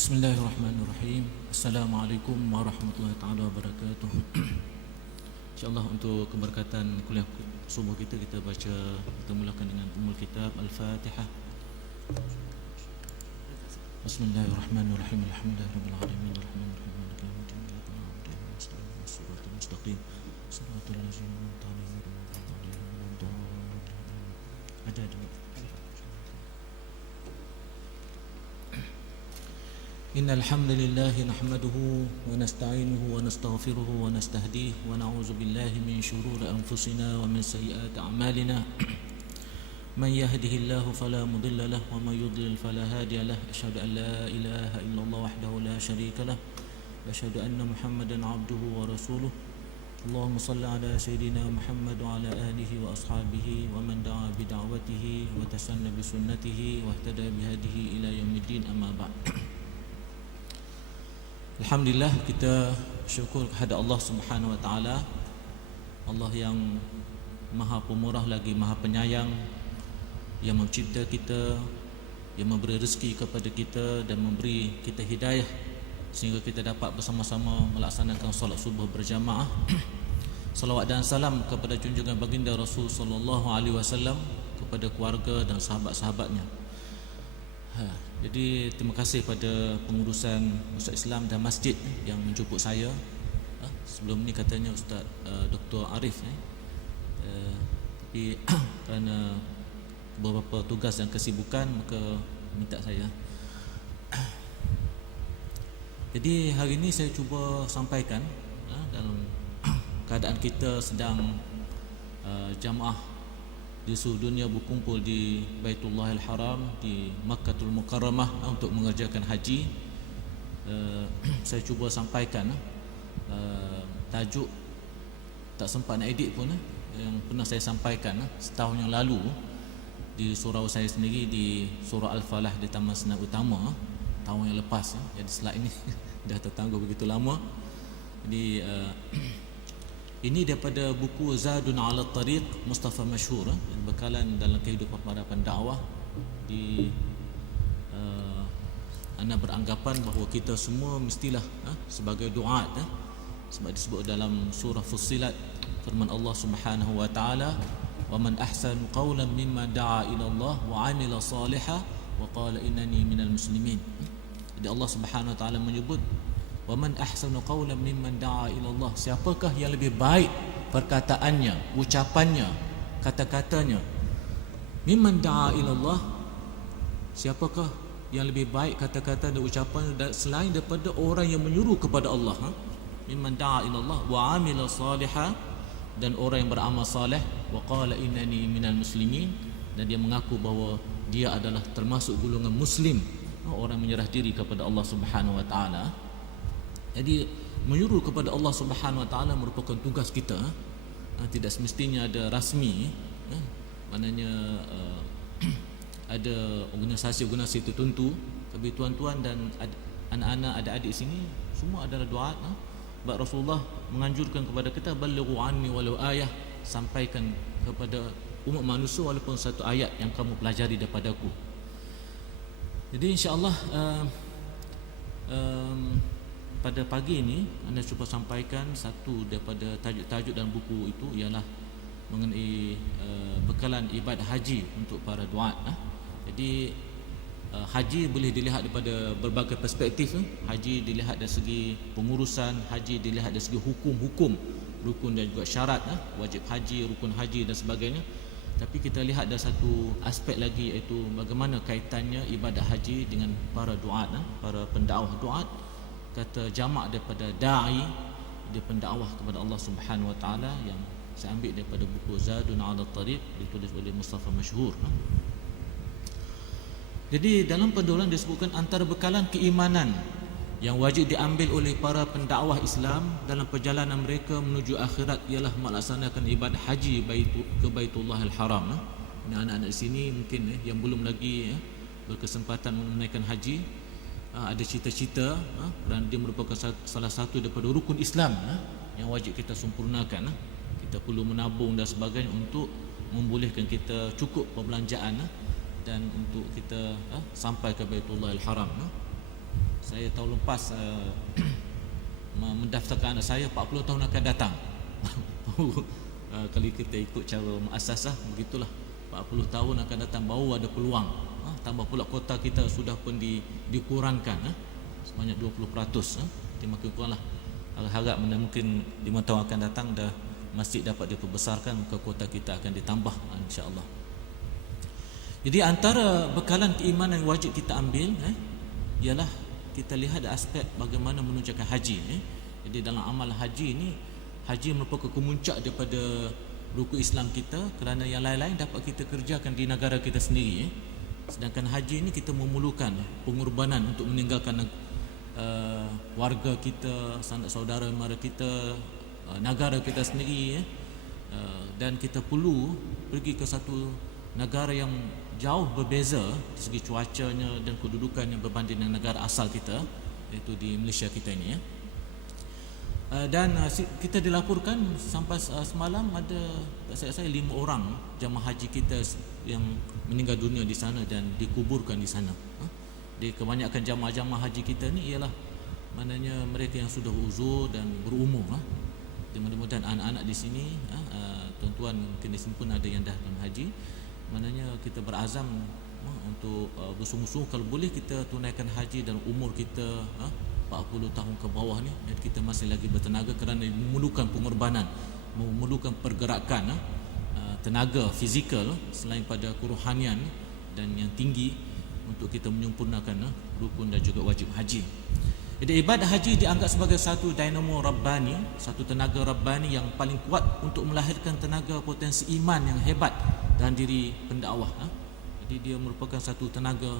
Bismillahirrahmanirrahim. Assalamualaikum warahmatullahi taala wabarakatuh. InsyaAllah untuk keberkatan kuliah subuh kita baca, kita mulakan dengan Ummul Kitab Al-Fatihah. Bismillahirrahmanirrahim. Alhamdulillahirabbil alamin arrahmanirrahim maliki yaumiddin iyyaka na'budu wa iyyaka nasta'in ihdinas siratal mustaqim siratal ladzina an'amta 'alaihim ghairil maghdubi 'alaihim. إن الحمد لله نحمده ونستعينه ونستغفره ونستهديه ونعوذ بالله من شرور أنفسنا ومن سيئات أعمالنا من يهده الله فلا مضل له ومن يضلل فلا هادي له أشهد أن لا إله إلا الله وحده لا شريك له وأشهد أن محمدا عبده ورسوله اللهم صل على سيدنا محمد وعلى آله وأصحابه ومن دعا بدعوته وتسن بسنته واهتدى بهديه إلى يوم الدين أما بعد. Alhamdulillah, kita syukur kepada Allah Subhanahu wa taala, Allah yang Maha Pemurah lagi Maha Penyayang, yang mencipta kita, yang memberi rezeki kepada kita dan memberi kita hidayah sehingga kita dapat bersama-sama melaksanakan solat subuh berjamaah. Salawat dan salam kepada junjungan baginda Rasul sallallahu alaihi wasallam, kepada keluarga dan sahabat-sahabatnya. Jadi terima kasih pada pengurusan Ustaz Islam dan masjid yang menjemput saya. Sebelum ni katanya Ustaz Dr. Arif, tapi kerana beberapa tugas dan kesibukan maka minta saya. Jadi hari ini saya cuba sampaikan dalam keadaan kita sedang jamaah di seluruh dunia berkumpul di Baitullahil Haram, di Makkahul Mukarramah untuk mengerjakan haji. Saya cuba sampaikan tajuk, tak sempat nak edit pun, yang pernah saya sampaikan setahun yang lalu di surau saya sendiri, di surah Al-Falah di Taman Senam Utama tahun yang lepas. Jadi slide ini dah tertangguh begitu lama. Jadi ini daripada buku Zadun ala Tariq Mustafa Masyhur, bekalan dalam kehidupan para pendakwah. Ana beranggapan bahawa kita semua mestilah sebagai duat, sebab disebut dalam surah Fussilat, firman Allah Subhanahu wa taala, "Wa man ahsanu qawlan mimman da'a ila Allah wa 'amila salihan wa qala innani minal muslimin." Jadi Allah Subhanahu wa taala menyebut, "Wa man ahsanu qawlan mimman da'a ila Allah." Siapakah yang lebih baik perkataannya, ucapannya, kata-katanya? Mimman da'a ila Allah, siapakah yang lebih baik kata-kata dan ucapan selain daripada orang yang menyuruh kepada Allah? Mimman da'a ila Allah wa 'amila salihan, dan orang yang beramal saleh, wa qala innani minal muslimin, dan dia mengaku bahawa dia adalah termasuk golongan muslim, orang menyerah diri kepada Allah Subhanahu wa taala. Jadi menyuruh kepada Allah Subhanahu wa taala merupakan tugas kita. Tidak semestinya ada rasmi, maknanya ada organisasi-organisasi tertentu, tapi tuan-tuan dan anak-anak, adik-adik sini semua adalah duat. Sebab Rasulullah menganjurkan kepada kita, balighu anni walau ayah, sampaikan kepada umat manusia walaupun satu ayat yang kamu pelajari daripadaku. Jadi insya-Allah pada pagi ini anda cuba sampaikan satu daripada tajuk-tajuk dalam buku itu, ialah mengenai bekalan ibadah haji untuk para duat. Jadi haji boleh dilihat daripada berbagai perspektif. Haji dilihat dari segi pengurusan, haji dilihat dari segi hukum-hukum, rukun dan juga syarat, wajib haji, rukun haji dan sebagainya. Tapi kita lihat ada satu aspek lagi, iaitu bagaimana kaitannya ibadah haji dengan para duat, para pendakwah duat. Kata jamak daripada da'i, dia pendakwah kepada Allah Subhanahu wa taala, yang saya ambil daripada buku Zadun ala Tariq ditulis oleh Mustafa Masyhur. Jadi dalam pendolan disebutkan antara bekalan keimanan yang wajib diambil oleh para pendakwah Islam dalam perjalanan mereka menuju akhirat ialah melaksanakan ibadah haji ke Baitullahil Haram. Ini anak-anak di sini mungkin yang belum lagi berkesempatan menunaikan haji, ada cita-cita, kerana dia merupakan salah satu daripada rukun Islam yang wajib kita sempurnakan. Kita perlu menabung dan sebagainya untuk membolehkan kita cukup perbelanjaan dan untuk kita sampai ke Baitullahil Haram. Saya saya tahun lepas mendaftarkan anak saya 40 tahun akan datang. Kalau kita ikut cara muassasah begitulah, 40 tahun akan datang baru ada peluang. Tambah pula kota kita sudah pun dikurangkan sebanyak 20%. Jadi makin kuranglah. Harap mungkin 5 tahun akan datang dah masjid dapat diperbesarkan, maka kota kita akan ditambah insya-Allah. Jadi antara bekalan keimanan yang wajib kita ambil ialah kita lihat aspek bagaimana menunaikan haji. Jadi dalam amal haji ini, haji merupakan kemuncak daripada rukun Islam kita, kerana yang lain-lain dapat kita kerjakan di negara kita sendiri. Sedangkan haji ini kita memerlukan pengorbanan untuk meninggalkan warga kita, sanak saudara mara kita, negara kita sendiri, dan kita perlu pergi ke satu negara yang jauh berbeza dari segi cuacanya dan kedudukannya berbanding dengan negara asal kita, iaitu di Malaysia kita ini. Dan kita dilaporkan sampai semalam ada, tak saya 5 orang jamaah haji kita yang meninggal dunia di sana dan dikuburkan di sana. Di kebanyakan jamaah haji kita ni ialah maknanya mereka yang sudah uzur dan berumur. Mudah-mudahan anak-anak di sini, tuan-tuan mungkin di sini pun ada yang dah dalam haji. Maknanya kita berazam untuk bersungguh-sungguh kalau boleh kita tunaikan haji dalam umur kita 40 tahun ke bawah ni, dan kita masih lagi bertenaga, kerana memerlukan pengorbanan, memerlukan pergerakan, tenaga fizikal selain pada kerohanian dan yang tinggi untuk kita menyempurnakan rukun dan juga wajib haji. Jadi ibadah haji dianggap sebagai satu dinamo Rabbani, satu tenaga Rabbani yang paling kuat untuk melahirkan tenaga potensi iman yang hebat dalam diri pendakwah. Jadi dia merupakan satu tenaga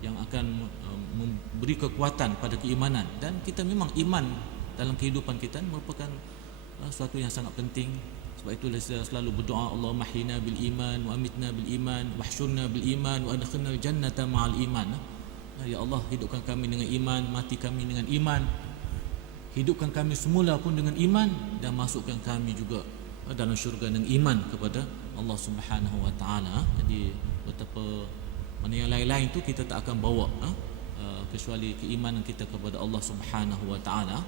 yang akan memberi kekuatan pada keimanan, dan kita memang iman dalam kehidupan kita merupakan sesuatu yang sangat penting. Sebab itulah saya selalu berdoa, Allahumma ahyina bil iman wa amitna bil iman wahsyurna bil iman wa adkhilnal jannata ma'al iman. Ya Allah, hidupkan kami dengan iman, mati kami dengan iman, hidupkan kami semula pun dengan iman, dan masukkan kami juga dalam syurga dengan iman kepada Allah Subhanahu wa taala. Jadi betapa mana yang lain-lain tu kita tak akan bawa kecuali keimanan kita kepada Allah Subhanahu wa taala.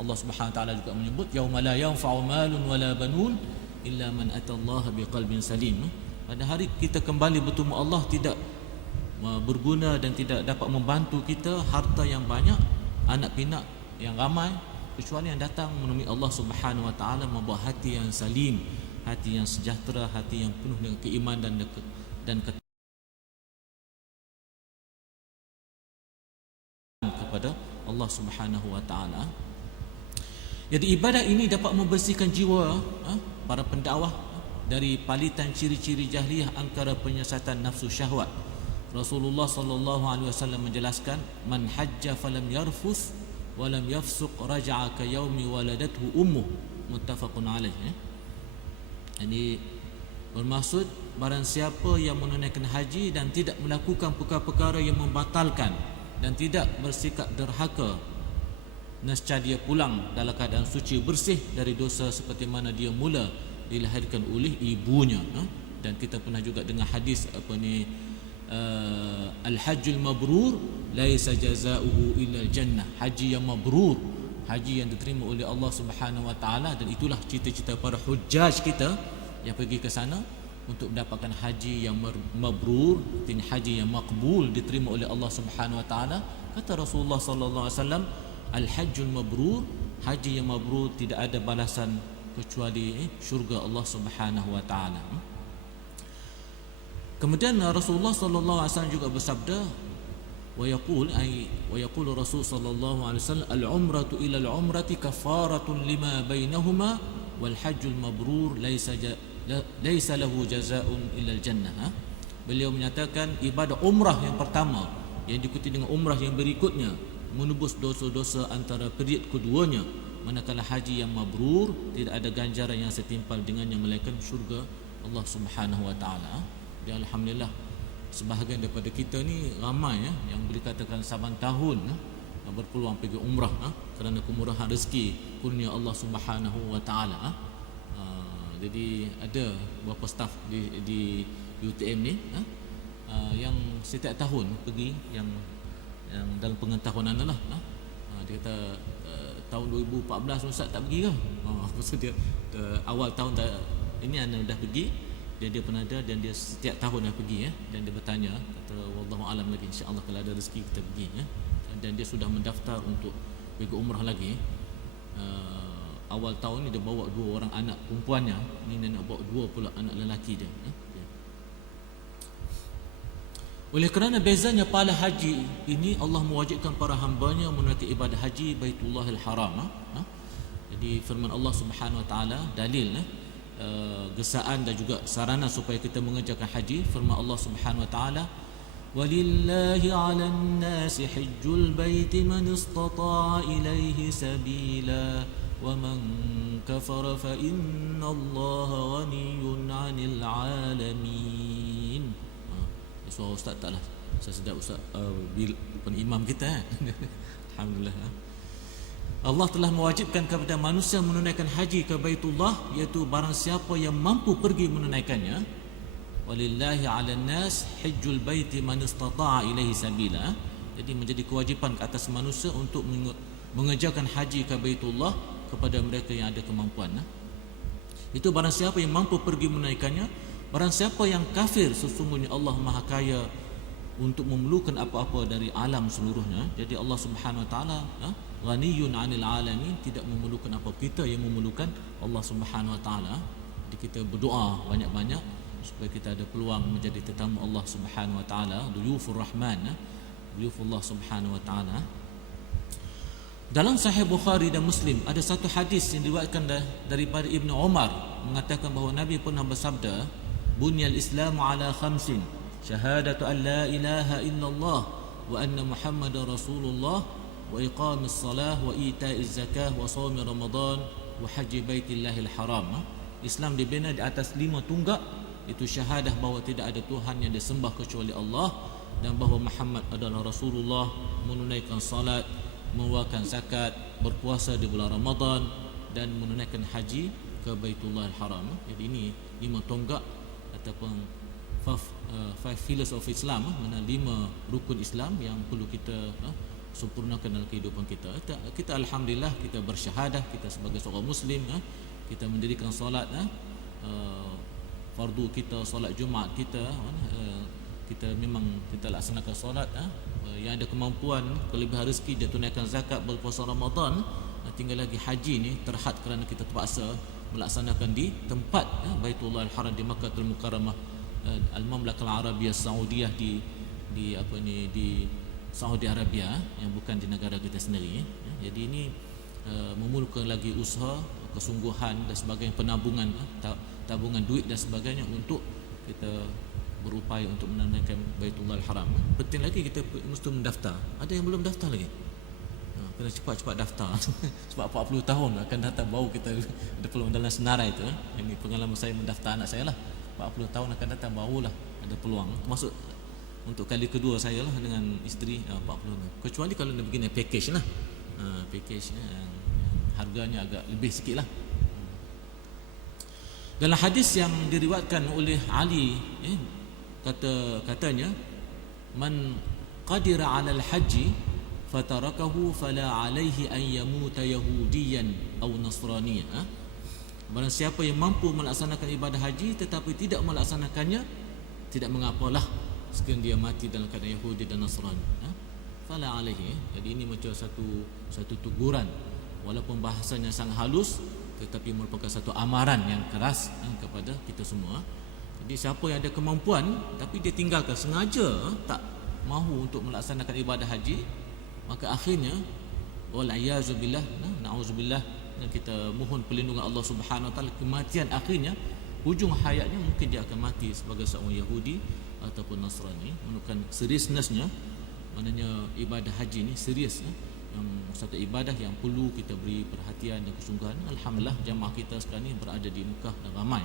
Allah Subhanahu wa taala juga menyebut yauma la yanfa'u malun wala banun illa man atallaha biqalbin salim. Pada hari kita kembali bertemu Allah, tidak berguna dan tidak dapat membantu kita harta yang banyak, anak pinak yang ramai, kecuali yang datang menemui Allah Subhanahu wa taala membawa hati yang salim, hati yang sejahtera, hati yang penuh dengan keimanan dan kepada Allah Subhanahu wa taala. Jadi ibadah ini dapat membersihkan jiwa para pendakwah dari palitan ciri-ciri jahiliyah angkara penyesatan nafsu syahwat. Rasulullah sallallahu alaihi wasallam menjelaskan, man hajja falam yarfus wa lam yafsuq raja'a ka yaumi waladathu ummuh, muttafaqun alaih. Jadi bermaksud barang siapa yang menunaikan haji dan tidak melakukan perkara-perkara yang membatalkan dan tidak bersikap derhaka, nescaya dia pulang dalam keadaan suci bersih dari dosa seperti mana dia mula dilahirkan oleh ibunya. Dan kita pernah juga dengar hadis al-hajjul mabrur laisa jazaohu illa al-jannah. Haji yang mabrur, haji yang diterima oleh Allah Subhanahu wa taala, dan itulah cita-cita para hujjaj kita yang pergi ke sana untuk mendapatkan haji yang mabrur, haji yang makbul, diterima oleh Allah Subhanahu wa taala. Kata Rasulullah sallallahu alaihi wasallam, al-hajjul mabrur, haji yang mabrur tidak ada balasan kecuali syurga Allah Subhanahu wa taala. Kemudian Rasulullah sallallahu alaihi wasallam juga bersabda, wa yaqul Rasul sallallahu alaihi wasallam, al-umratu ila al-umrati kafaratun lima bainahuma wal hajjul mabrur laisa lahu jazaa'un illa al-jannah. Beliau menyatakan ibadah umrah yang pertama yang diikuti dengan umrah yang berikutnya menebus dosa-dosa antara period keduanya, manakala haji yang mabrur tidak ada ganjaran yang setimpal dengannya melainkan syurga Allah Subhanahu wa taala. Ya, alhamdulillah sebahagian daripada kita ni ramai yang boleh katakan saban tahun berpeluang pergi umrah kerana kemurahan rezeki kurnia Allah Subhanahu wa taala. Jadi ada beberapa staf di UTM ni yang setiap tahun pergi, yang yang dalam pengetahuan anda lah. Dia kata tahun 2014 Ustaz tak pergi ke? Maksud dia awal tahun ini anda dah pergi. Dia pernah ada dan dia setiap tahun dah pergi dan dia bertanya, kata wallahu alam lagi, insya-Allah kalau ada rezeki kita pergi dan dia sudah mendaftar untuk pergi umrah lagi. Awal tahun ni dia bawa 2 orang anak perempuannya, ni dia nak bawa 2 pula anak lelaki dia. Oleh kerana bezanya pahala haji ini, Allah mewajibkan para hambanya menunaikan ibadah haji Baitullahil Haram. Jadi firman Allah Subhanahu Wa Taala dalil gesaan dan juga sarana supaya kita mengerjakan haji. Firman Allah Subhanahu Wa Taala, walillahi 'alan nasi hajjul baiti man istata'a ilaihi sabila wa man kafara fa innallaha ghaniyyun 'anil 'alamin. Suara ustaz taklah saya sedap ustaz imam kita alhamdulillah. Allah telah mewajibkan kepada manusia menunaikan haji ke Baitullah, iaitu barang siapa yang mampu pergi menunaikannya. Walillahi 'alan nas hajjul baiti man istata'a ilaihi sabila. Jadi menjadi kewajipan ke atas manusia untuk mengerjakan haji ke Baitullah kepada mereka yang ada kemampuan. Itu barang siapa yang mampu pergi menunaikannya. Barang siapa yang kafir, sesungguhnya Allah Maha Kaya untuk memerlukan apa-apa dari alam seluruhnya. Jadi Allah Subhanahu Wa Taala Ghaniyyun 'anil 'alamin, tidak memerlukan apa, kita yang memerlukan Allah Subhanahu Wa Taala. Jadi kita berdoa banyak-banyak supaya kita ada peluang menjadi tetamu Allah Subhanahu Wa Taala, duyufur rahman, duyufullah Subhanahu Wa Taala. Dalam Sahih Bukhari dan Muslim ada satu hadis yang diriwayatkan daripada Ibnu Umar mengatakan bahawa Nabi pernah bersabda, bunyal islamu ala khamsin, syahadatu an la ilaha illallah wa anna muhammadar rasulullah wa iqamis salah wa ita'iz zakah wa shaumi ramadan wa haji baitillahil haram. Islam dibina di atas 5 tunggak, itu syahadah bahawa tidak ada Tuhan yang disembah kecuali Allah dan bahawa Muhammad adalah Rasulullah, menunaikan salat, mengeluarkan zakat, berpuasa di bulan Ramadan dan menunaikan haji ke Baitullahil Haram. Jadi ini 5 tonggak ataupun 5 pillars of Islam, mana 5 rukun Islam yang perlu kita sempurnakan dalam kehidupan kita. Kita alhamdulillah kita bersyahadah, kita sebagai seorang muslim, kita mendirikan solat, fardu kita, solat Jumaat kita, kita memang kita laksanakan solat. Yang ada kemampuan, kelebihan rezeki, dia tunaikan zakat, berpuasa Ramadan. Tinggal lagi haji ni terhad kerana kita terpaksa melaksanakan di tempat Baitullahil Haram di Makkahul Mukarramah, Al-Mamlakah Al-Arabiyah Saudiyah di Saudi Arabia, yang bukan di negara kita sendiri. Jadi ini memerlukan lagi usaha, kesungguhan dan sebagainya, penabungan, tabungan duit dan sebagainya untuk kita berupaya untuk menunaikan Baitullahil Haram. Penting lagi kita mesti mendaftar. Ada yang belum daftar lagi. Kena cepat-cepat daftar. Sebab 40 tahun akan datang baru kita ada peluang dalam senarai itu. Ini pengalaman saya mendaftar anak saya lah. 40 tahun akan datang barulah ada peluang. Termasuk untuk kali kedua saya lah dengan isteri 40 tahun. Kecuali kalau dia begini package lah. Package yang harganya agak lebih sikit lah. Dalam hadis yang diriwayatkan oleh Ali, katanya, man qadira 'alal haji fatarakahu fala alaihi an yamuta yahudiyan aw nasraniyan. Barang siapa yang mampu melaksanakan ibadah haji tetapi tidak melaksanakannya, tidak mengapalah sekiranya dia mati dalam keadaan Yahudi dan Nasrani. Fala alaihi. Jadi ini macam satu teguran, walaupun bahasanya sangat halus tetapi merupakan satu amaran yang keras kepada kita semua. Jadi siapa yang ada kemampuan tapi dia tinggalkan sengaja, tak mahu untuk melaksanakan ibadah haji, maka akhirnya wal-iazubillah, na'udzubillah, kita mohon perlindungan Allah Subhanahu Wa Taala, kematian akhirnya hujung hayatnya mungkin dia akan mati sebagai seorang Yahudi ataupun Nasrani. Menunjukkan seriousnessnya, maknanya ibadah haji ni serius, yang satu ibadah yang perlu kita beri perhatian dan kesungguhan. Alhamdulillah jamaah kita sekarang ni berada di Mekah dan ramai.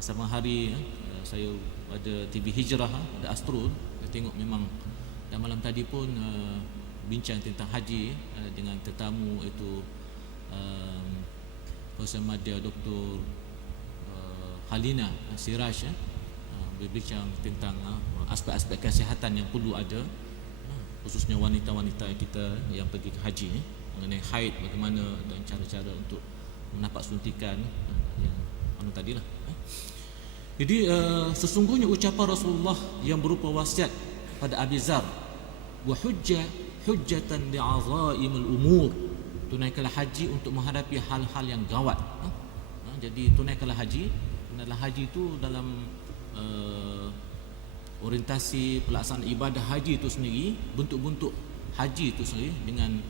Sama hari saya ada TV Hijrah, ada Astro, saya tengok memang. Dan malam tadi pun bincang tentang haji dengan tetamu itu Profesor Madya Dr. Halina Siraj, berbincang tentang aspek-aspek kesihatan yang perlu ada. khususnya wanita-wanita kita yang pergi ke haji mengenai haid bagaimana dan cara-cara untuk mendapat suntikan yang tadilah. Jadi sesungguhnya ucapan Rasulullah yang berupa wasiat pada Abi Zar, wa hujjatan li'azaimil umur, tunaikanlah haji untuk menghadapi hal-hal yang gawat. Jadi tunaikanlah haji. Haji itu dalam orientasi pelaksanaan ibadah haji itu sendiri, bentuk-bentuk haji itu sendiri dengan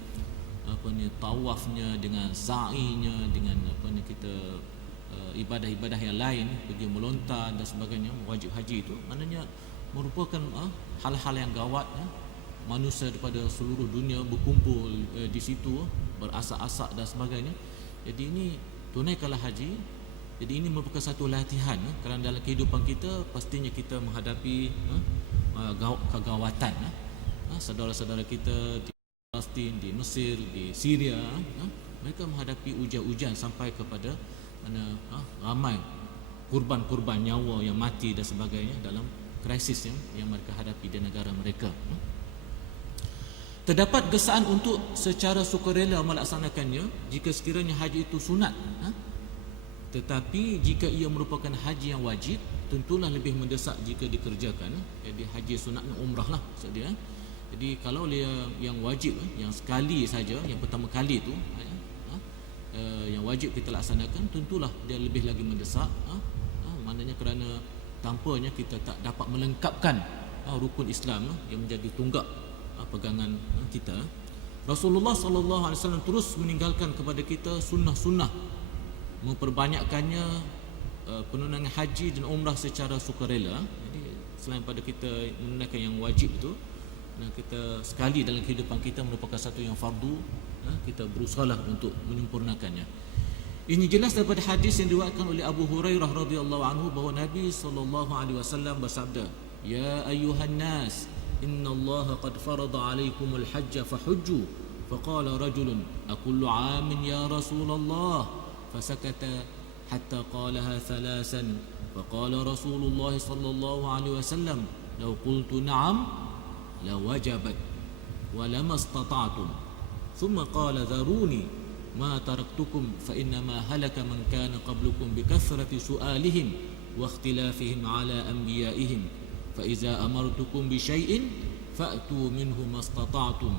tawafnya, dengan sa'inya, dengan kita ibadah-ibadah yang lain, pergi melontar dan sebagainya, wajib haji itu maknanya merupakan hal-hal yang gawat. Manusia daripada seluruh dunia berkumpul di situ, berasak-asak dan sebagainya. Jadi ini tunaikanlah haji. Jadi ini merupakan satu latihan kerana dalam kehidupan kita pastinya kita menghadapi kegawatan. Saudara-saudara kita di Palestin, di Mesir, di Syria, mereka menghadapi ujian-ujian sampai kepada ramai kurban-kurban nyawa yang mati dan sebagainya dalam krisis yang mereka hadapi di negara mereka. Terdapat gesaan untuk secara sukarela melaksanakannya jika sekiranya haji itu sunat. Tetapi jika ia merupakan haji yang wajib, tentulah lebih mendesak jika dikerjakan. Jadi haji sunat umrah lah maksud dia. Jadi kalau dia yang wajib, yang sekali saja, yang pertama kali itu, yang wajib kita laksanakan, tentulah dia lebih lagi mendesak. Maknanya kerana tanpanya kita tak dapat melengkapkan rukun Islam yang menjadi tunggak pegangan kita. Rasulullah SAW terus meninggalkan kepada kita sunnah-sunnah, memperbanyakkannya penunaian haji dan umrah secara sukarela. Jadi selain pada kita menunaikan yang wajib itu, dan kita sekali dalam kehidupan kita merupakan satu yang fardu, kita berusahalah untuk menyempurnakannya. Ini jelas daripada hadis yang diriwayatkan oleh Abu Hurairah radhiyallahu anhu bahawa Nabi SAW bersabda, "Ya ayyuhan nas, inna Allah qad farada 'alaikumul hajja fahujju." Faqala rajulun, "Akullu 'amin ya Rasulullah?" Fasakata hatta qalaha thalathan. Faqala Rasulullah sallallahu alaihi wasallam, "Law qultu na'am لوجبت ولما استطعتم ثم قال ذروني ما تركتكم فإنما هلك من كان قبلكم بكثرة سؤالهم واختلافهم على أنبيائهم فإذا أمرتكم بشيء فأتوا منه ما استطعتم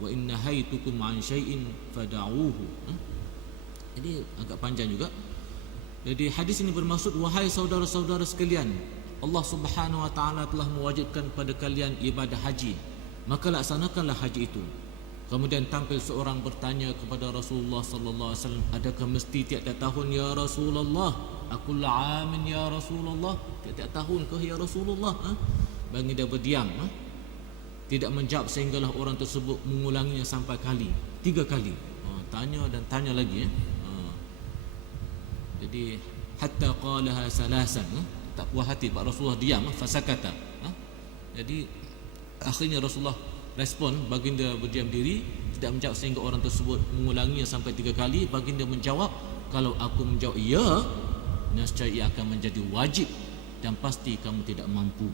وإن نهيتكم عن شيء فدعوه." Jadi agak panjang juga. Jadi hadis ini bermaksud, wahai saudara-saudara sekalian, Allah Subhanahu wa taala telah mewajibkan pada kalian ibadah haji, maka laksanakanlah haji itu. Kemudian tampil seorang bertanya kepada Rasulullah sallallahu alaihi wasallam, "Adakah mesti tiap-tiap tahun ya Rasulullah? Aqul amin ya Rasulullah? Tiap-tiap tahun ke ya Rasulullah?" Bagi dia berdiam, tidak menjawab sehinggalah orang tersebut mengulanginya sampai 3 kali. Tanya dan tanya lagi. Jadi hatta qalaha salasan, tak puas hati Pak Rasulullah diam, fasakata. Jadi akhirnya Rasulullah respon, baginda berdiam diri, tidak menjawab sehingga orang tersebut mengulanginya sampai 3 kali. Baginda menjawab, "Kalau aku menjawab ya, nescaya ia akan menjadi wajib dan pasti kamu tidak mampu."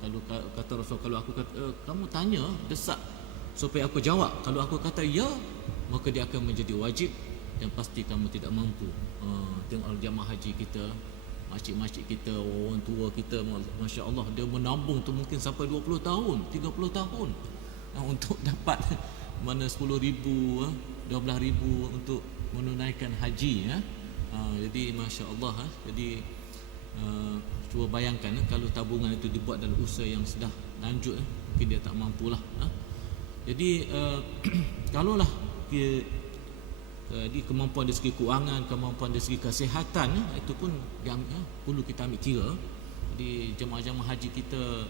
Kalau kata Rasul, kalau aku kata, kamu tanya, desak supaya aku jawab. Kalau aku kata ya, maka dia akan menjadi wajib dan pasti kamu tidak mampu. Tengok jamaah haji kita, masjid-masjid kita, orang tua kita, Masya Allah, dia menabung tu mungkin sampai 20 tahun, 30 tahun untuk dapat mana 10,000, 12,000 untuk menunaikan haji. Jadi Masya Allah. Jadi cuba bayangkan kalau tabungan itu dibuat dalam usaha yang sudah lanjut, mungkin dia tak mampulah. Jadi kalaulah di kemampuan dari segi keuangan, kemampuan dari segi kesihatan, itu pun yang perlu kita ambil kira. Jadi jemaah-jemaah haji kita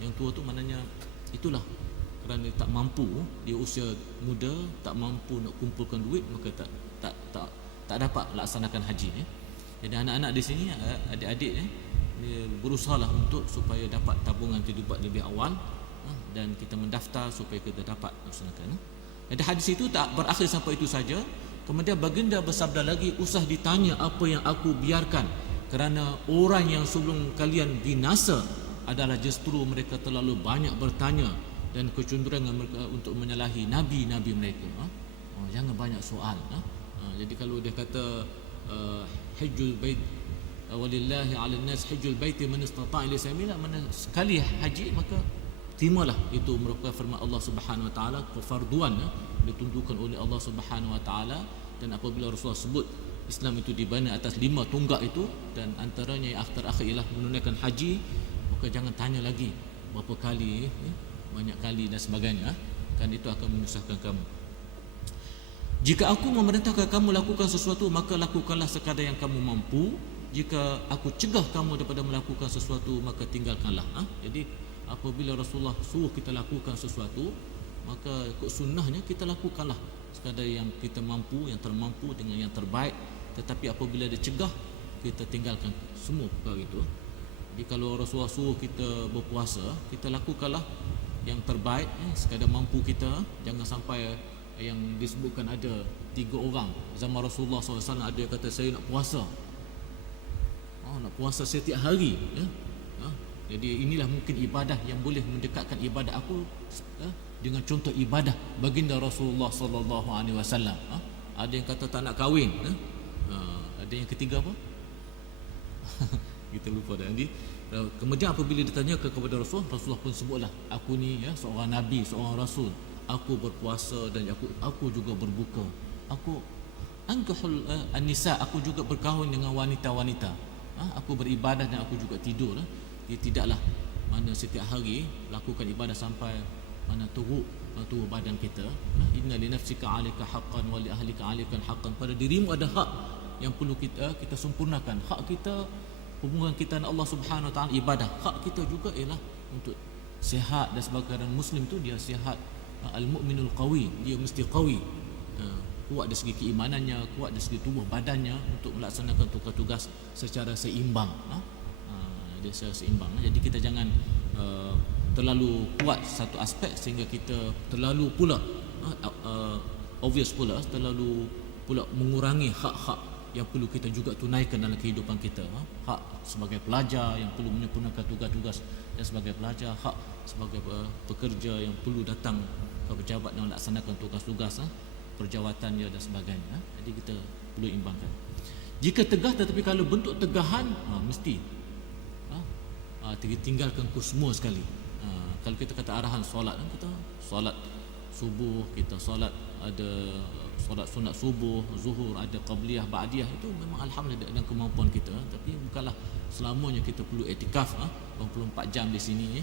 yang tua tu maknanya itulah, kerana tak mampu, dia usia muda, tak mampu nak kumpulkan duit, maka tak dapat laksanakan haji. Jadi anak-anak di sini, adik-adik dia berusahalah untuk supaya dapat tabungan itu dibuat lebih awal, dan kita mendaftar supaya kita dapat laksanakan. Jadi hadis itu tak berakhir sampai itu saja. Kemudian baginda bersabda lagi, "Usah ditanya apa yang aku biarkan, kerana orang yang sebelum kalian binasa adalah justru mereka terlalu banyak bertanya dan kecenderungan mereka untuk menyalahi nabi-nabi mereka. Jangan banyak soal. Jadi kalau dia kata hajjul bait walillahi 'alan nas hajjul baiti man istata'a ila sabila, mana sekali haji maka terimalah itu merupakan firman Allah Subhanahu wa taala, kefarduan ditentukan oleh Allah Subhanahu wa taala. Dan apabila Rasulullah sebut Islam itu dibina atas 5 tonggak itu, dan antaranya yang terakhir ialah menunaikan haji, maka jangan tanya lagi berapa kali, banyak kali dan sebagainya, kan itu akan menyusahkan kamu. Jika aku memerintahkan kamu lakukan sesuatu, maka lakukanlah sekadar yang kamu mampu. Jika aku cegah kamu daripada melakukan sesuatu, maka tinggalkanlah. Jadi apabila Rasulullah suruh kita lakukan sesuatu, maka ikut sunnahnya kita lakukanlah sekadar yang kita mampu, yang termampu dengan yang terbaik. Tetapi apabila dia cegah, kita tinggalkan semua perkara itu. Jadi kalau Rasulullah suruh kita berpuasa, kita lakukanlah yang terbaik, sekadar mampu kita. Jangan sampai yang disebutkan ada 3 orang zaman Rasulullah SAW, ada yang kata saya nak puasa, nak puasa setiap hari. Jadi inilah mungkin ibadah yang boleh mendekatkan ibadah aku dengan contoh ibadah baginda Rasulullah SAW. Ada yang kata tak nak kahwin. Ada yang ketiga apa? Kita lupa dah. Jadi kemudian apabila ditanya kepada Rasulullah pun sebutlah, aku ni seorang nabi, seorang rasul, aku berpuasa dan aku juga berbuka, aku ankahul an-nisa, aku juga berkahwin dengan wanita-wanita, aku beribadah dan aku juga tidur. Tidaklah mana setiap hari lakukan ibadah sampai mana turun badan kita. Inna li nafsika 'alaika haqqan wa li ahlika 'alaika haqqan, pada dirimu ada hak yang perlu kita sempurnakan. Hak kita, hubungan kita dengan Allah Subhanahu wa taala, ibadah. Hak kita juga ialah untuk sihat dan sebagainya. Muslim tu dia sihat, al-mu'minul qawi, dia mesti qawi, kuat dari segi keimanannya, kuat dari segi tubuh badannya untuk melaksanakan tugas-tugas secara seimbang. Dia secara seimbang. Jadi kita jangan terlalu kuat satu aspek sehingga kita terlalu pula obvious pula terlalu pula mengurangi hak-hak yang perlu kita juga tunaikan dalam kehidupan kita. Hak sebagai pelajar yang perlu menyempurnakan tugas-tugas dan sebagai pelajar, hak sebagai pekerja yang perlu datang ke pejabat dan melaksanakan tugas-tugas perjawatannya dan sebagainya. Jadi kita perlu imbangkan. Jika tegah, tetapi kalau bentuk tegahan, mesti tinggalkan semua sekali. Kalau kita kata arahan solat, kita solat subuh, kita solat, ada solat sunat subuh, zuhur, ada qabliyah, ba'diyah, itu memang alhamdulillah dengan kemampuan kita. Tapi bukanlah selamanya kita perlu iktikaf 24 jam di sini.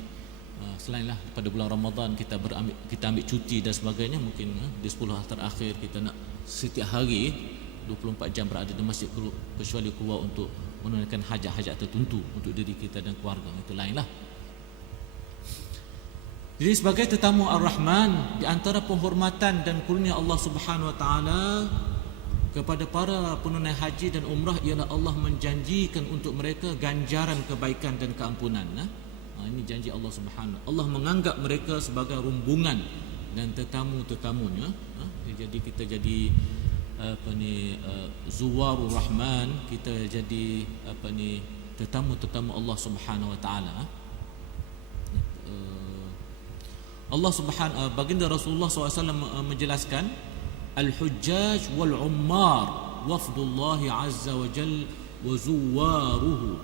Selainlah pada bulan Ramadan kita ambil cuti dan sebagainya, mungkin di 10 hari terakhir kita nak setiap hari 24 jam berada di masjid, kecuali keluar untuk menunaikan hajat-hajat tertentu untuk diri kita dan keluarga, itu lainlah. Jadi sebagai tetamu Ar-Rahman, di antara penghormatan dan kurnia Allah Subhanahu wa taala kepada para penunai haji dan umrah ialah Allah menjanjikan untuk mereka ganjaran kebaikan dan keampunan. Ini janji Allah Subhanahu. Allah menganggap mereka sebagai rombongan dan tetamu-tetamunya. Jadi kita jadi zuwarur Rahman, kita jadi tetamu-tetamu Allah Subhanahu wa taala. Allah Subhanahu, baginda Rasulullah SAW menjelaskan, al-hujjaj wal-ummar wafdullah azza wa jal wa zuwaruhu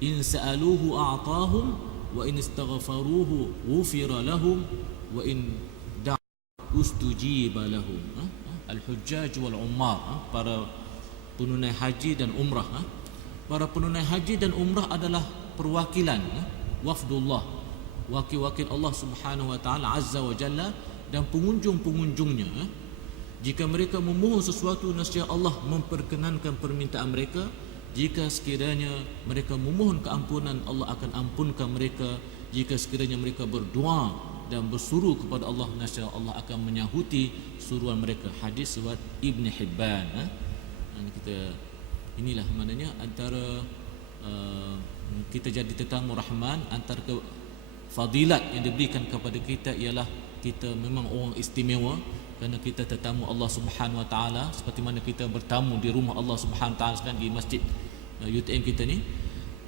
in sa'aluhu a'tahum wa in istaghfaruhu ghufira lahum wa in da'u ustujiba lahum. Al-hujjaj wal-ummar, para penunai haji dan umrah. Para penunai haji dan umrah adalah perwakilan wafdullah, wakil-wakil Allah Subhanahu wa taala azza wa jalla, dan pengunjung-pengunjungnya. Jika mereka memohon sesuatu, nescaya Allah memperkenankan permintaan mereka. Jika sekiranya mereka memohon keampunan, Allah akan ampunkan mereka. Jika sekiranya mereka berdoa dan berseru kepada Allah, nescaya Allah akan menyahuti seruan mereka. Hadis riwayat Ibn Hibban. Inilah maknanya antara kita jadi tetamu Rahman, antara fadilat yang diberikan kepada kita ialah kita memang orang istimewa kerana kita tetamu Allah Subhanahu wa taala, seperti mana kita bertamu di rumah Allah Subhanahu wa taala sekarang di masjid UTM kita ni.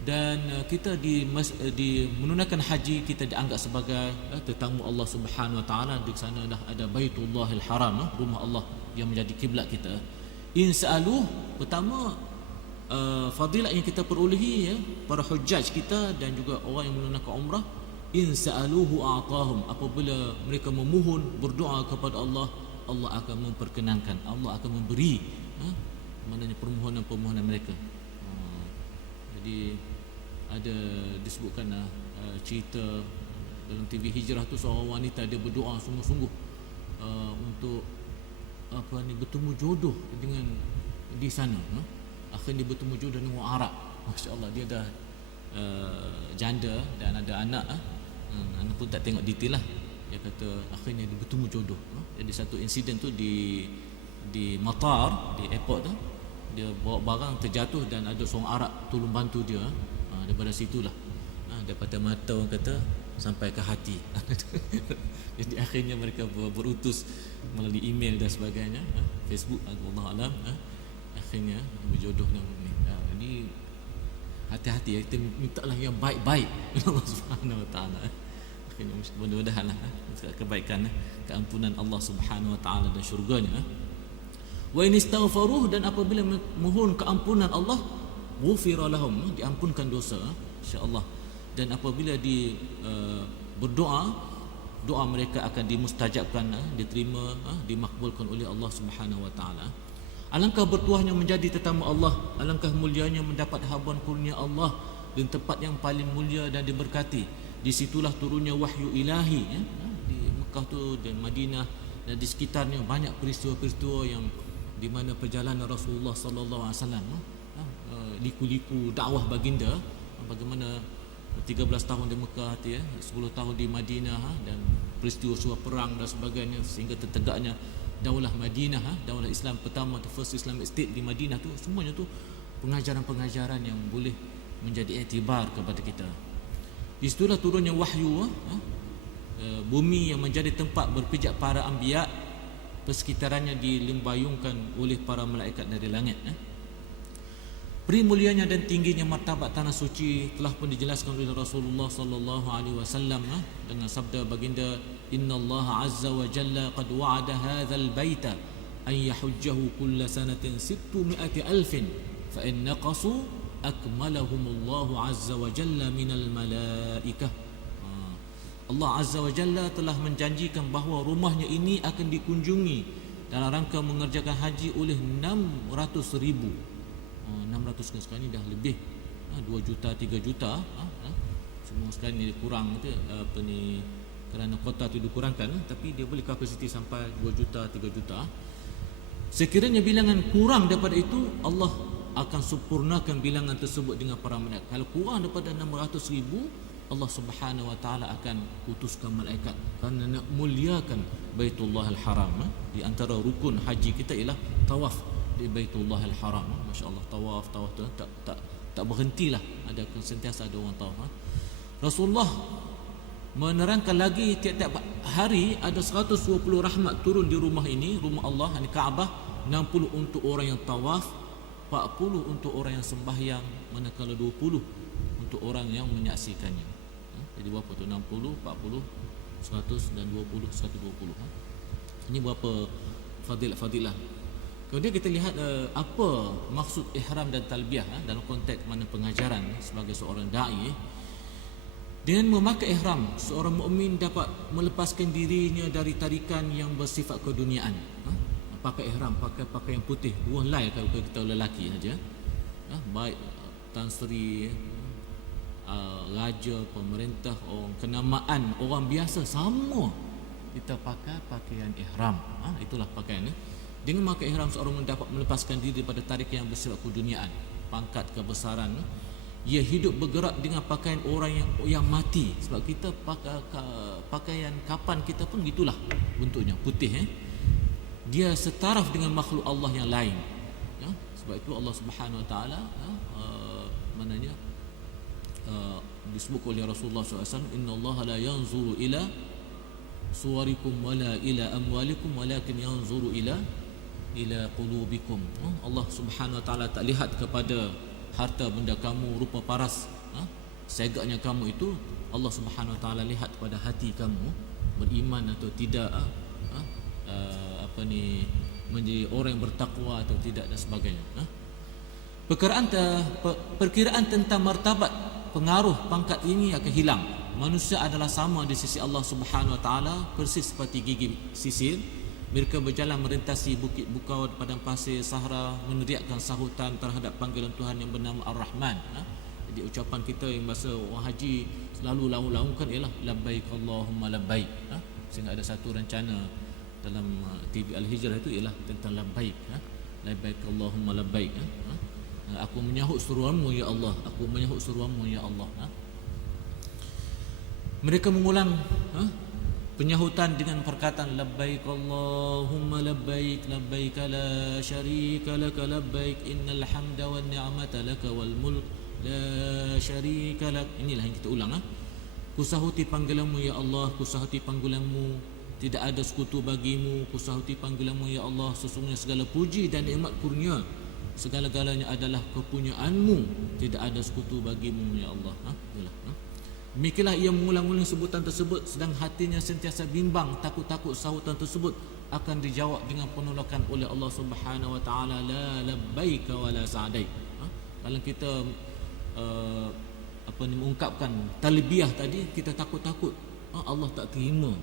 Dan kita di menunaikan haji kita dianggap sebagai tetamu Allah Subhanahu Wa Taala. Di sana dah ada Baitullahil Haram, rumah Allah yang menjadi kiblat kita. Insa'aluh, pertama fadilah yang kita perolehi, para hujjaj kita dan juga orang yang menunaikan umrah, insa'aluhu a'tahum, apabila mereka memohon berdoa kepada Allah, Allah akan memperkenankan, Allah akan memberi maknanya permohonan-permohonan mereka. Jadi ada disebutkan cerita dalam TV Hijrah tu, seorang wanita dia berdoa sungguh-sungguh untuk bertemu jodoh dengan di sana. Akhirnya dia bertemu jodoh dengan orang Arab. Masya-Allah, dia dah janda dan ada anak. Anak pun tak tengok detail lah. Dia kata akhirnya dia bertemu jodoh. Jadi satu insiden tu di matar, di airport tu, dia bawa barang terjatuh dan ada seorang Arab tolong bantu dia. Daripada situlah daripada mata orang kata sampai ke hati. Jadi akhirnya mereka berutus melalui email dan sebagainya, Facebook, Allah alam, akhirnya berjodoh dengan ni. Jadi hati-hati, kita mintalah yang baik-baik Allah Subhanahu Wa Taala. Akhirnya mudah-mudahanlah kebaikan, keampunan Allah Subhanahu Wa Taala dan syurganya. Wa in istaghfaruh, dan apabila mohon keampunan Allah, ghufira lahum, diampunkan dosa, insya-Allah. Dan apabila berdoa, doa mereka akan dimustajabkan, diterima, dimakbulkan oleh Allah Subhanahu Wa Taala. Alangkah bertuahnya menjadi tetamu Allah, alangkah mulianya mendapat habuan kurnia Allah di tempat yang paling mulia dan diberkati. Di situlah turunnya wahyu ilahi, di Mekah tu dan Madinah dan di sekitarnya banyak peristiwa-peristiwa yang di mana perjalanan Rasulullah sallallahu alaihi wasallam, liku-liku dakwah baginda, bagaimana 13 tahun di Mekah, 10 tahun di Madinah, dan peristiwa perang dan sebagainya, sehingga tertegaknya Daulah Madinah, Daulah Islam pertama, the first Islamic state di Madinah tu. Semuanya tu pengajaran-pengajaran yang boleh menjadi iktibar kepada kita. Di situlah turunnya wahyu, bumi yang menjadi tempat berpijak para anbiya, persekitarannya dilimbayungkan oleh para malaikat dari langit. Peri mulianya dan tingginya martabat tanah suci telah pun dijelaskan oleh Rasulullah sallallahu alaihi wasallam dengan sabda baginda, innallaha azza wa jalla qad wa'ada hadzal baita an yahujjahu kull sanatin 600,000 fa in naqasu akmalahumullahu azza wa jalla minal malaikah. Allah azza wa jalla telah menjanjikan bahawa rumahnya ini akan dikunjungi dalam rangka mengerjakan haji oleh 600,000. 600 sekarang ni dah lebih 2 juta 3 juta, semua sekarang ni kurang tu, kerana kota tu dikurangkan, tapi dia boleh kapasiti sampai 2 juta 3 juta. Sekiranya bilangan kurang daripada itu, Allah akan sempurnakan bilangan tersebut dengan para malaikat. Kalau kurang daripada 600,000, Allah Subhanahu Wa Taala akan utuskan malaikat kerana nak muliakan Baitullahil Haram. Di antara rukun haji kita ialah tawaf di Baitullahil Haram. Masya-Allah, tawaf tu tak berhentilah, ada sentiasa ada orang tawaf. Rasulullah menerangkan lagi, tiap-tiap hari ada 120 rahmat turun di rumah ini, rumah Allah, ini Kaabah. 60 untuk orang yang tawaf, 40 untuk orang yang sembahyang, manakala 20 untuk orang yang menyaksikannya. Jadi berapa tu? 60, 40, 100 dan 20, 120. Ini berapa fadilah. Kemudian kita lihat apa maksud ihram dan talbiyah dalam konteks mana pengajaran sebagai seorang dai. Dengan memakai ihram, seorang mukmin dapat melepaskan dirinya dari tarikan yang bersifat keduniaan. Pakai ihram, pakai pakaian putih, walai kalau kita lelaki saja, baik Tan Sri, raja, pemerintah, orang kenamaan, orang biasa, sama kita pakai pakaian ihram. Itulah pakaian ni. Dengan memakai ihram, seorang dapat melepaskan diri daripada tarikan yang bersifat keduniaan, pangkat, kebesaran. Ia hidup bergerak dengan pakaian orang yang mati. Sebab kita pakaian kapan kita pun gitulah bentuknya, putih. Dia setaraf dengan makhluk Allah yang lain. Sebab itu Allah Subhanahu Wa Taala disebut oleh Rasulullah SAW, Inna Allah la yanzuru ila suwarikum wala ila amwalikum walakin yanzuru ila qulubikum. Allah Subhanahu Wa Taala tak lihat kepada harta benda kamu, rupa paras, segaknya kamu itu, Allah Subhanahu Wa Taala lihat pada hati kamu, beriman atau tidak, menjadi orang yang bertakwa atau tidak dan sebagainya. Perkiraan tentang martabat, pengaruh pangkat ini akan hilang. Manusia adalah sama di sisi Allah Subhanahu Wa Taala persis seperti gigi sisir. Mereka berjalan merintasi bukit bukau, padang pasir, sahara, meneriakkan sahutan terhadap panggilan Tuhan yang bernama Ar-Rahman. Jadi ucapan kita yang bahasa orang haji selalu laung-laungkan ialah labbaik Allahumma labbaik. Sehingga ada satu rencana dalam TV Al-Hijrah itu ialah tentang labbaik. Labbaik Allahumma labbaik. Aku menyahut seruanmu ya Allah, aku menyahut seruanmu ya Allah. Mereka mengulang penyahutan dengan perkataan labbaik Allahumma labbaik, labbaik la syarika laka labbaik, innal hamda wan ni'mata laka wal mulk la syarika lak. Inilah yang kita ulang. Kusahuti panggilanmu ya Allah, kusahuti panggilanmu, tidak ada sekutu bagimu. Kusahuti panggilanmu ya Allah, sesungguhnya segala puji dan nikmat kurnia, segala-galanya adalah kepunyaanmu, tidak ada sekutu bagimu ya Allah. Demikianlah ia mengulang-ulang sebutan tersebut, sedang hatinya sentiasa bimbang, takut-takut sahutan tersebut akan dijawab dengan penolakan oleh Allah Subhanahu Wa Taala, la labbaika wa la sa'daik. Kalau kita mengungkapkan talbiyah tadi, kita takut-takut Allah tak terima.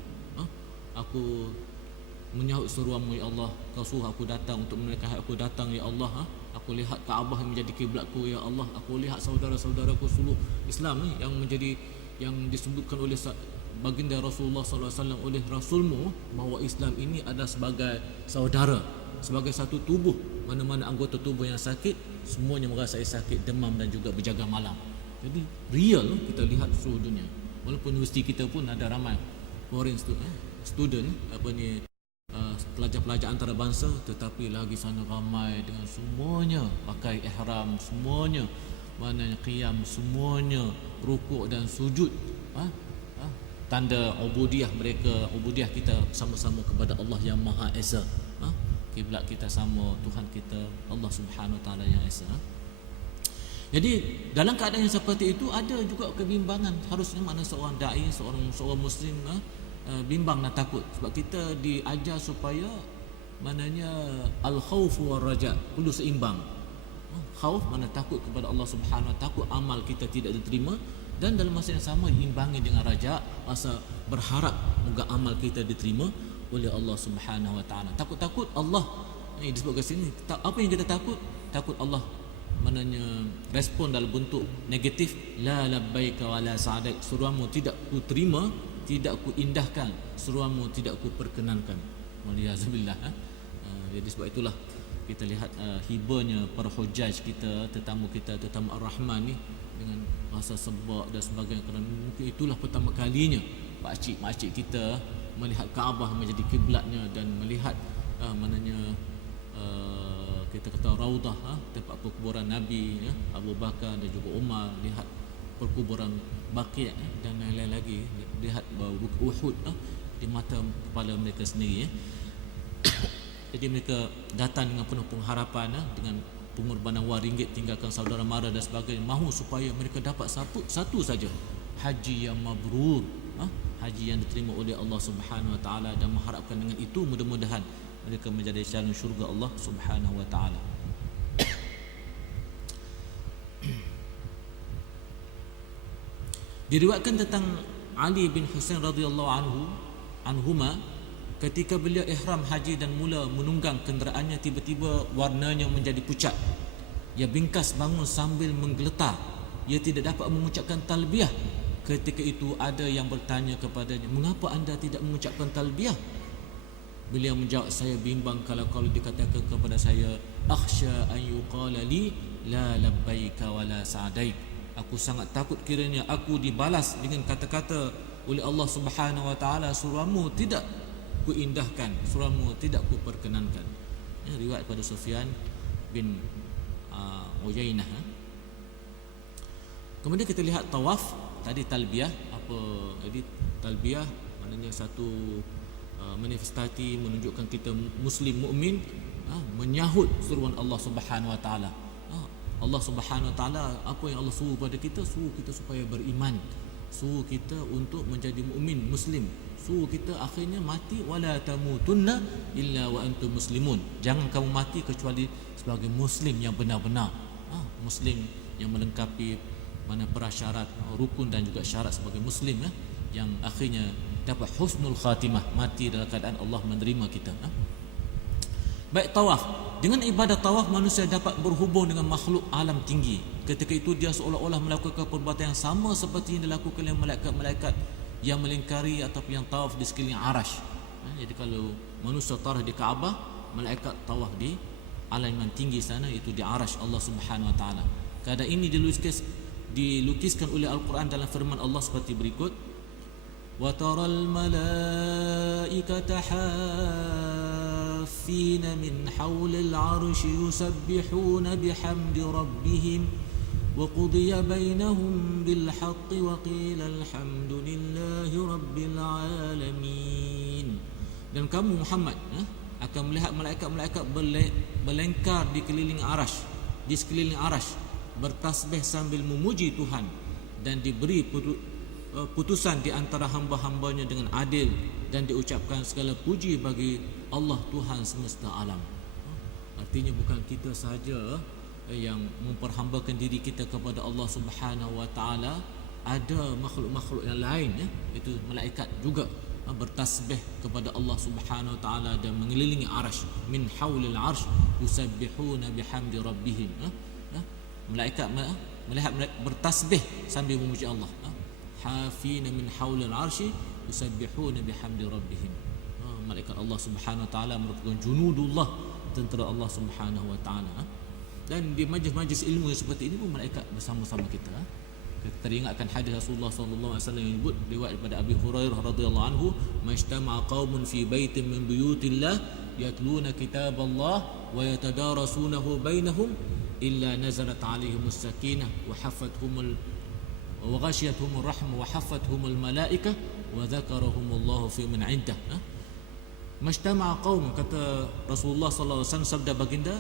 Aku menyahut seruanmu ya Allah, kau suruh aku datang untuk menunaikan hak aku datang ya Allah. Aku lihat Kaabah yang menjadi kiblatku ya Allah. Aku lihat saudara-saudaraku seluruh Islam yang menjadi, yang disebutkan oleh baginda Rasulullah SAW oleh Rasulmu bahawa Islam ini adalah sebagai saudara, sebagai satu tubuh. Mana-mana anggota tubuh yang sakit, semuanya merasai sakit, demam dan juga berjaga malam. Jadi real kita lihat seluruh dunia. Walaupun universiti kita pun ada ramai foreign student, pelajar-pelajar antarabangsa, tetapi lagi sana ramai dengan semuanya pakai ihram, semuanya maknanya qiyam, semuanya rukuk dan sujud. Tanda ubudiyah mereka, ubudiyah kita sama-sama kepada Allah yang Maha Esa. Kiblat kita sama, Tuhan kita Allah Subhanahu Wa Taala yang Esa. Jadi dalam keadaan yang seperti itu ada juga kebimbangan. Harusnya mana seorang dai, seorang muslim bimbang dan takut, sebab kita diajar supaya maknanya al-khauf war raja perlu seimbang. Khauf mana takut kepada Allah Subhanahu Wa Taala, takut amal kita tidak diterima, dan dalam masa yang sama diimbangi dengan raja, rasa berharap moga amal kita diterima oleh Allah Subhanahu Wa Taala. Takut-takut Allah ini disebut kat sini. Apa yang kita takut? Takut Allah maknanya respon dalam bentuk negatif, la labbaika wa la sa'daik, seruanmu tidak ku terima, tidak ku indahkan, seruanmu tidak ku perkenankan. Waliyazubillah. Jadi sebab itulah kita lihat hibahnya para hujaj kita, tetamu kita, tetamu Ar-Rahman ni, dengan rasa sebab dan sebagainya, kerana mungkin itulah pertama kalinya pakcik-makcik kita melihat Kaabah menjadi kiblatnya, dan melihat maknanya kita kata raudah, tempat perkuburan Nabi, Abu Bakar dan juga Umar, lihat perkuburan Baqi' dan lain-lain lagi, lihat Uhud di mata kepala mereka sendiri. Jadi mereka datang dengan penuh pengharapan, dengan pengorbanan wang ringgit, tinggalkan saudara mara dan sebagainya, mahu supaya mereka dapat satu saja haji yang mabrur, haji yang diterima oleh Allah Subhanahu Wa Taala, dan mengharapkan dengan itu mudah-mudahan mereka menjadi calon syurga Allah Subhanahu Wa Taala. Diriwayatkan tentang Ali bin Husain radhiyallahu anhuma, ketika beliau ihram haji dan mula menunggang kenderaannya, tiba-tiba warnanya menjadi pucat. Ia bingkas bangun sambil menggeletar. Ia tidak dapat mengucapkan talbiyah. Ketika itu ada yang bertanya kepadanya, mengapa anda tidak mengucapkan talbiyah? Beliau menjawab, saya bimbang kalau dikatakan kepada saya, akhsha an yuqala li la labbaika wa la sa'daik. Aku sangat takut kiranya aku dibalas dengan kata-kata oleh Allah Subhanahu Wa Taala, suruhmu tidak ku indahkan, suruhmu tidak ku perkenankan. Riwayat pada Sufyan bin Uyainah. Kemudian kita lihat tawaf tadi, talbiyah. Jadi talbiyah maknanya satu manifestasi menunjukkan kita muslim mukmin menyahut seruan Allah Subhanahu Wa Taala. Allah Subhanahu Wa Taala, apa yang Allah suruh pada kita, suruh kita supaya beriman, suruh kita untuk menjadi mukmin muslim, suruh kita akhirnya mati wala tamutunna illa wa antum muslimun. Jangan kamu mati kecuali sebagai muslim yang benar-benar, muslim yang melengkapi mana prasyarat, rukun dan juga syarat sebagai muslim, yang akhirnya dapat husnul khatimah, mati dalam keadaan Allah menerima kita. Baik, tawaf. Dengan ibadah tawaf, manusia dapat berhubung dengan makhluk alam tinggi. Ketika itu dia seolah-olah melakukan perbuatan yang sama seperti yang dilakukan oleh malaikat-malaikat yang melingkari ataupun yang tawaf di sekeliling arash. Jadi kalau manusia tawaf di Kaabah, malaikat tawaf di alam yang tinggi sana, itu di arash Allah Subhanahu Wa Taala. Keadaan ini dilukiskan oleh Al-Quran dalam firman Allah seperti berikut: wa taral malaikata haffina min hawlil arshi yusabbihuna bihamdi rabbihim wa qudiya bainahum bil haqqi wa qila alhamdulillahi rabbil alamin. Dan kamu Muhammad akan melihat malaikat-malaikat berlengkar di sekeliling arash, bertasbih sambil memuji Tuhan, dan diberi putusan di antara hamba-hambanya dengan adil, dan diucapkan segala puji bagi Allah Tuhan semesta alam. Artinya bukan kita saja yang memperhambakan diri kita kepada Allah Subhanahu Wa Taala, ada makhluk-makhluk yang lain, itu malaikat juga bertasbih kepada Allah Subhanahu Wa Taala dan mengelilingi arash, min haulil arsh yusabbihuna bihamdi rabbihim. Malaikat melihat bertasbih sambil memuji Allah. Hafina min haulil arsy yusabbihuna bihamdi rabbihim. Malaikat Allah Subhanahu Wa Taala merupakan junudullah, tentera Allah Subhanahu Wa Taala. Dan di majlis-majlis ilmu seperti ini pun malaikat bersama-sama kita. Kita teringatkan hadis Rasulullah sallallahu alaihi wasallam yang disebut riwayat daripada Abi Hurairah radhiyallahu anhu, "Majtama'a qaumun fi baitin min buyutillah yatluna kitaballah wa yatadarasunahu bainahum illa nazalat alaihimus sakinah wa hafathumul wa ghashiyatuhumur rahmah wa hafathumul malaikah wa dzakarahumullahu fi man 'indah." Majtama'a qaum, kata Rasulullah sallallahu alaihi wasallam, sabda baginda,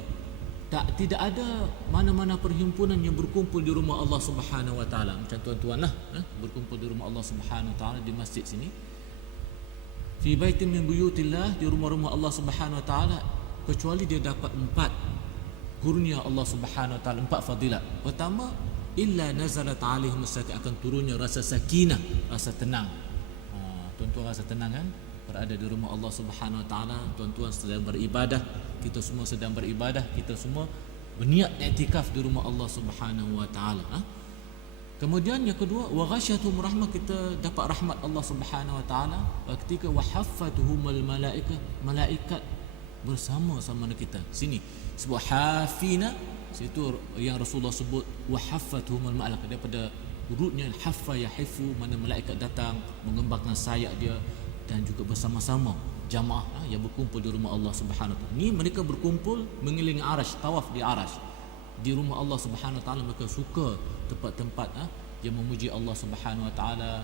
tidak ada mana-mana perhimpunan yang berkumpul di rumah Allah Subhanahu Wa Taala. Macam tuan-tuan lah, berkumpul di rumah Allah Subhanahu Wa Taala di masjid sini. Fi baitin min buyutillah, di rumah-rumah Allah Subhanahu Wa Taala, kecuali dia dapat 4 kurnia Allah Subhanahu Wa Taala, 4 fadilat. Pertama, illa nazalat alaihim sakinah, akan turunnya rasa sakinah, rasa tenang. Tuan-tuan rasa tenang kan? Berada di rumah Allah Subhanahu Wa Taala, tuan-tuan sedang beribadah, kita semua sedang beribadah, kita semua berniat iktikaf di rumah Allah Subhanahu Wa Taala. Kemudian yang kedua, wa ghasyatuhum rahmah, kita dapat rahmat Allah Subhanahu Wa Taala. Ketika wa haffatuhumul malaikah, malaikat bersama-sama dengan kita. Sini sebuah hafina, situ yang Rasulullah sebut wa haffatuhumul malaikah, daripada urutnya haffa yahifu, mana malaikat datang mengembangkan sayap dia, dan juga bersama-sama jamaah yang berkumpul di rumah Allah Subhanahu Wa Taala. Ni mereka berkumpul mengelilingi arash, tawaf di arash. Di rumah Allah Subhanahu Wa Taala mereka suka tempat-tempat yang memuji Allah Subhanahu Wa Taala,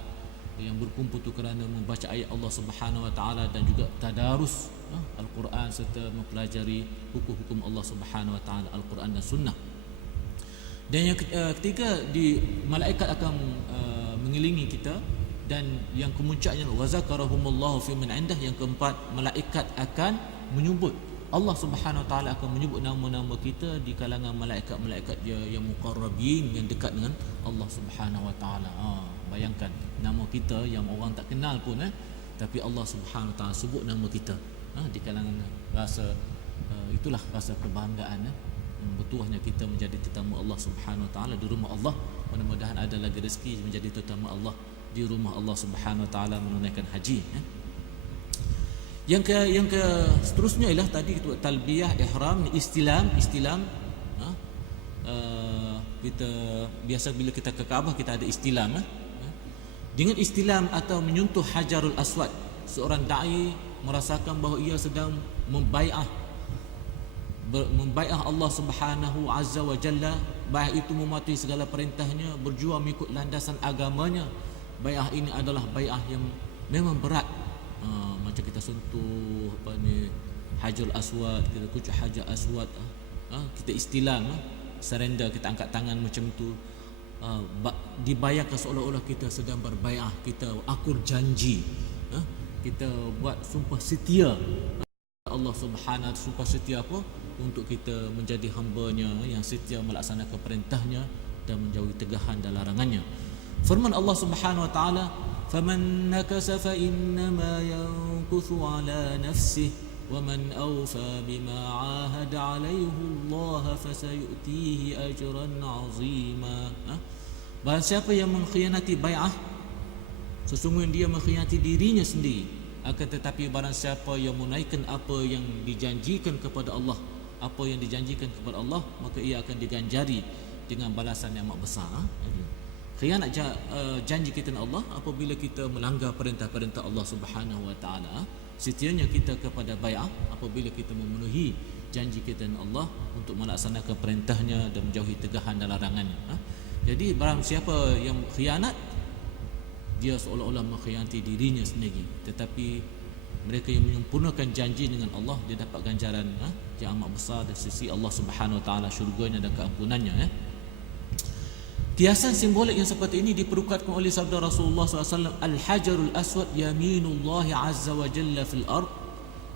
yang berkumpul tu kerana membaca ayat Allah Subhanahu Wa Taala dan juga tadarus Al-Quran serta mempelajari hukum-hukum Allah Subhanahu Wa Taala, Al-Quran dan Sunnah. Dan yang ketiga, di malaikat akan mengelilingi kita. Dan yang kemuncaknya wa zakarahumullahu fi man 'indah, yang keempat, malaikat akan menyebut, Allah Subhanahu Wa Taala akan menyebut nama-nama kita di kalangan malaikat-malaikat dia yang muqarrabin, yang dekat dengan Allah Subhanahu Wa Taala. Bayangkan nama kita yang orang tak kenal pun, tapi Allah Subhanahu Wa Taala sebut nama kita di kalangan rasa itulah rasa kebanggaan, bertuahnya kita menjadi tetamu Allah Subhanahu Wa Taala di rumah Allah. Mudah-mudahan ada lagi rezeki menjadi tetamu Allah di rumah Allah Subhanahu Wa Taala menunaikan haji. Yang ke seterusnya ialah tadi itu talbiyah ihram, istilam. Kita biasa bila kita ke Kaabah kita ada istilam. Dengan istilam atau menyentuh Hajarul Aswad, seorang dai merasakan bahawa ia sedang membai'ah Allah Subhanahu Azza wa Jalla, baik itu mematuhi segala perintahnya, berjuang mengikut landasan agamanya. Bai'ah ini adalah bai'ah yang memang berat. Macam kita sentuh Hajarul Aswad, kita kucuk Hajar Aswad, kita istilam. surrender, kita angkat tangan macam tu, dibayangkan seolah-olah kita sedang berbai'ah, kita akur janji, kita buat sumpah setia Allah Subhanahu, sumpah setia apa? Untuk kita menjadi hamba-Nya yang setia melaksanakan perintahnya dan menjauhi tegahan dan larangannya. Firman Allah Subhanahu wa taala, "Faman nakasa fa innama yankusu ala nafsihi wa man awfa bima 'ahada 'alaihi Allah fasayutihi ajran 'azima." Barang siapa yang mengkhianati bai'ah, sesungguhnya dia mengkhianati dirinya sendiri. Akan tetapi barang siapa yang menunaikan apa yang dijanjikan kepada Allah, apa yang dijanjikan kepada Allah, maka ia akan diganjari dengan balasan yang amat besar. Khianat janji kita dengan Allah apabila kita melanggar perintah-perintah Allah Subhanahu wa taala. Setianya kita kepada bai'ah apabila kita memenuhi janji kita dengan Allah untuk melaksanakan perintahnya dan menjauhi tegahan dan larangannya. Jadi barang siapa yang khianat, dia seolah-olah mengkhianati dirinya sendiri. Tetapi mereka yang menyempurnakan janji dengan Allah, dia dapat ganjaran yang amat besar dari sisi Allah Subhanahu wa taala, syurganya dan keampunannya. Kiasan simbolik yang seperti ini diperukatkan oleh sabda Rasulullah SAW, "Al-hajarul aswad yaminullah azza wa jalla fil ard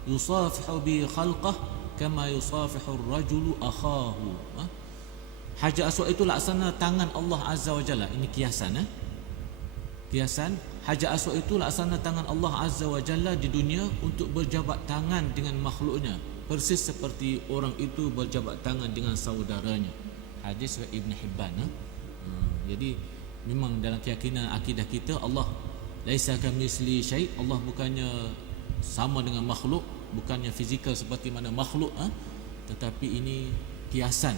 yusafihu bi khalqah kama yusafihu ar-rajulu akhahu." Hajar aswad itu laksana tangan Allah azza wa jalla. Ini kiasan. Kiasan Hajar aswad itu laksana tangan Allah azza wa jalla di dunia untuk berjabat tangan dengan makhluknya, persis seperti orang itu berjabat tangan dengan saudaranya. Hadis Ibn Hibban. Jadi memang dalam keyakinan akidah kita, Allah laisa kamitsli syai', Allah bukannya sama dengan makhluk, bukannya fizikal seperti mana makhluk, tetapi ini kiasan,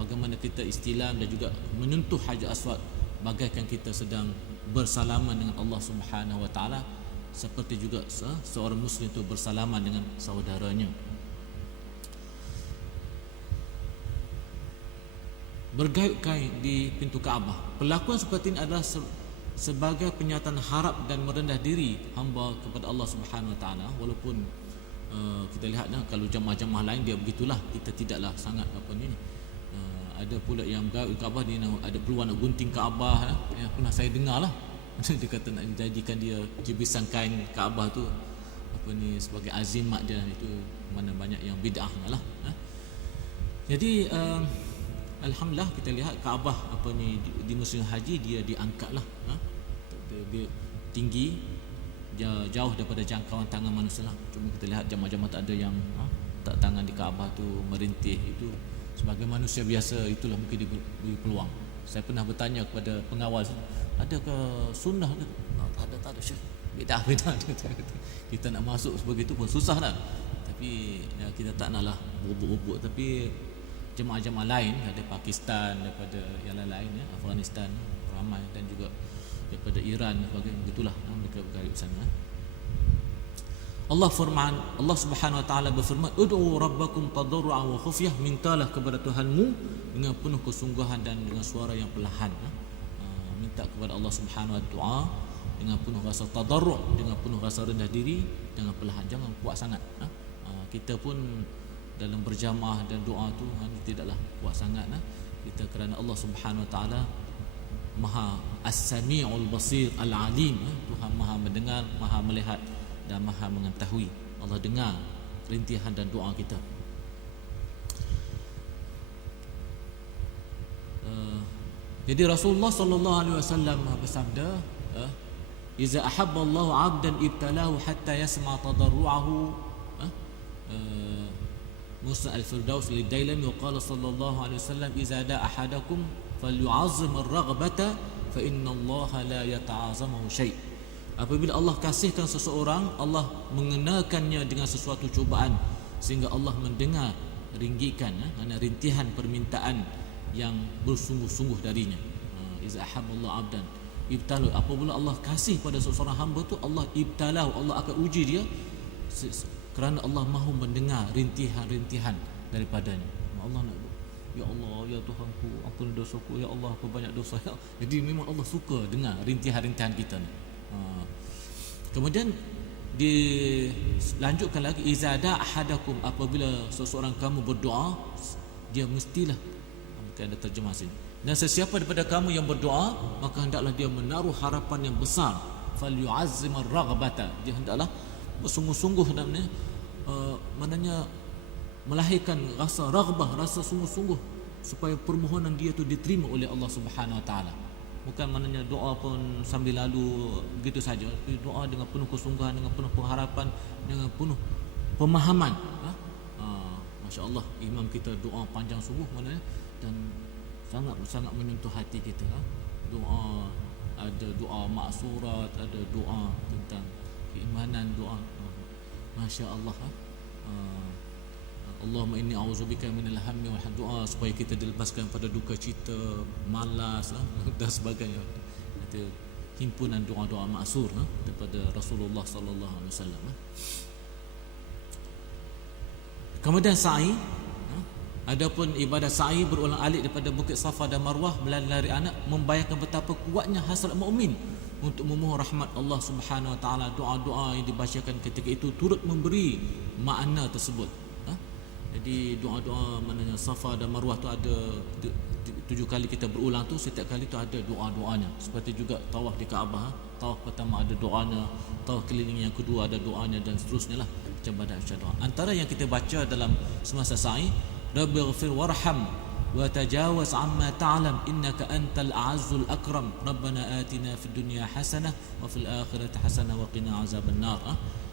bagaimana kita istilam dan juga menyentuh Hajar aswad bagaikan kita sedang bersalaman dengan Allah Subhanahu wa taala, seperti juga seorang muslim itu bersalaman dengan saudaranya. Bergayut kain di pintu Kaabah. Perlakuan seperti ini adalah sebagai penyataan harap dan merendah diri hamba kepada Allah Subhanahu wa taala. Walaupun kita lihat kalau jemaah-jemaah lain dia begitulah, kita tidaklah sangat ada pula yang bergayut di Kaabah, dia ada peluang nak gunting Kaabah. Pernah saya dengar lah dia kata nak jadikan dia jebisan kain Kaabah tu sebagai azimat dia. Itu mana banyak yang bid'ahnya lah. Jadi alhamdulillah kita lihat Kaabah di musim haji dia diangkatlah, dia tinggi jauh daripada jangkauan tangan manusia lah. Cuma kita lihat jemaah-jemaah tak ada yang tak tangan di Kaabah tu merintih. Itu sebagai manusia biasa, itulah mungkin diberi peluang. Saya pernah bertanya kepada pengawal, adakah sunnah ke? Tak ada syekh, bid'ah. Kita nak masuk sebegitu pun susah lah. Tapi kita tak naklah bubuk-bubuk. Tapi jemaah-jemaah lain dari Pakistan, daripada yang lain, Afghanistan ramai, dan juga daripada Iran sebagainya, begitulah mereka bergayut sana. Allah Subhanahu wa taala berfirman, "Ud'u rabbakum tadarruan wa khufyah." Mintalah kepada Tuhanmu dengan penuh kesungguhan dan dengan suara yang perlahan. Minta kepada Allah Subhanahu wa taala dengan penuh rasa tadarru', dengan penuh rasa rendah diri, dengan perlahan, jangan kuat sangat. Kita pun dalam berjamaah dan doa tu tidaklah kuat sangat. Kita kerana Allah Subhanahu wa taala Maha As-Sami'ul Basir Al-Alim. Tuhan Maha mendengar, Maha melihat dan Maha mengetahui. Allah dengar rintihan dan doa kita. Jadi Rasulullah sallallahu alaihi wasallam bersabda, "Iza ahabba Allahu 'abdan ibtalahu hatta yasma' tadarru'ahu." Musa al-Firdaus li-Dailami wa qala sallallahu alaihi wasallam, "Iza da ahadakum falyu'azzim ar-raghbata fa inna Allah la yata'azamu syai'." Apabila Allah kasihkan seseorang, Allah mengenakannya dengan sesuatu cubaan sehingga Allah mendengar ringgikan, rintihan permintaan yang bersungguh-sungguh darinya. Iza ahabballahu 'abdan ibtalahu. Apabila Allah kasih pada seseorang hamba tu, Allah ibtalahu, Allah akan uji dia kerana Allah mahu mendengar rintihan-rintihan daripadanya. Allah nak, ya Allah, ya Tuhanku, ampuni dosaku, ya Allah, aku banyak dosa. Jadi memang Allah suka dengar rintihan-rintihan kita ni. Kemudian dilanjutkan lagi, izada ahadakum, apabila seseorang kamu berdoa, dia mestilah Ada terjemah sini. Dan sesiapa daripada kamu yang berdoa, maka hendaklah dia menaruh harapan yang besar. Falyu'azzim ar-raghbata. Dia hendaklah bersungguh-sungguh namanya, maknanya melahirkan rasa raghbah, rasa sungguh-sungguh supaya permohonan dia tu diterima oleh Allah Subhanahu Wa Taala. Bukan maknanya doa pun sambil lalu begitu saja, tapi doa dengan penuh kesungguhan, dengan penuh pengharapan, dengan penuh pemahaman. Masya-Allah, imam kita doa panjang sungguh maknanya, dan sangat menyentuh hati kita. Doa, ada doa maksurat, ada doa tentang keimanan, doa masya-Allah. Allahumma inni a'udzubika minal hammi wal doa supaya kita dilepaskan pada duka cita, malas dan sebagainya. Itu himpunan doa-doa maksur daripada Rasulullah sallallahu alaihi wasallam. Kemudian sa'i. Adapun ibadah sa'i berulang-alik daripada Bukit Safa dan Marwah melalui anak, membayangkan betapa kuatnya hasrat mukmin untuk memohon rahmat Allah Subhanahu Wa Taala. Doa-doa yang dibacakan ketika itu turut memberi makna tersebut. Jadi doa-doa maknanya Safa dan Marwah tu ada 7 kali kita berulang tu, setiap kali tu ada doa-doanya. Seperti juga tawaf di Kaabah, tawaf pertama ada doanya, tawaf keliling yang kedua ada doanya, dan seterusnya lah macam badan doa. Antara yang kita baca dalam semasa sa'i, Rabbighfir warham wa tajawaz amma ta'lam innaka antal a'azzul akram rabbana atina fid dunya hasanah wa fil akhirati hasanah wa qina azabannar.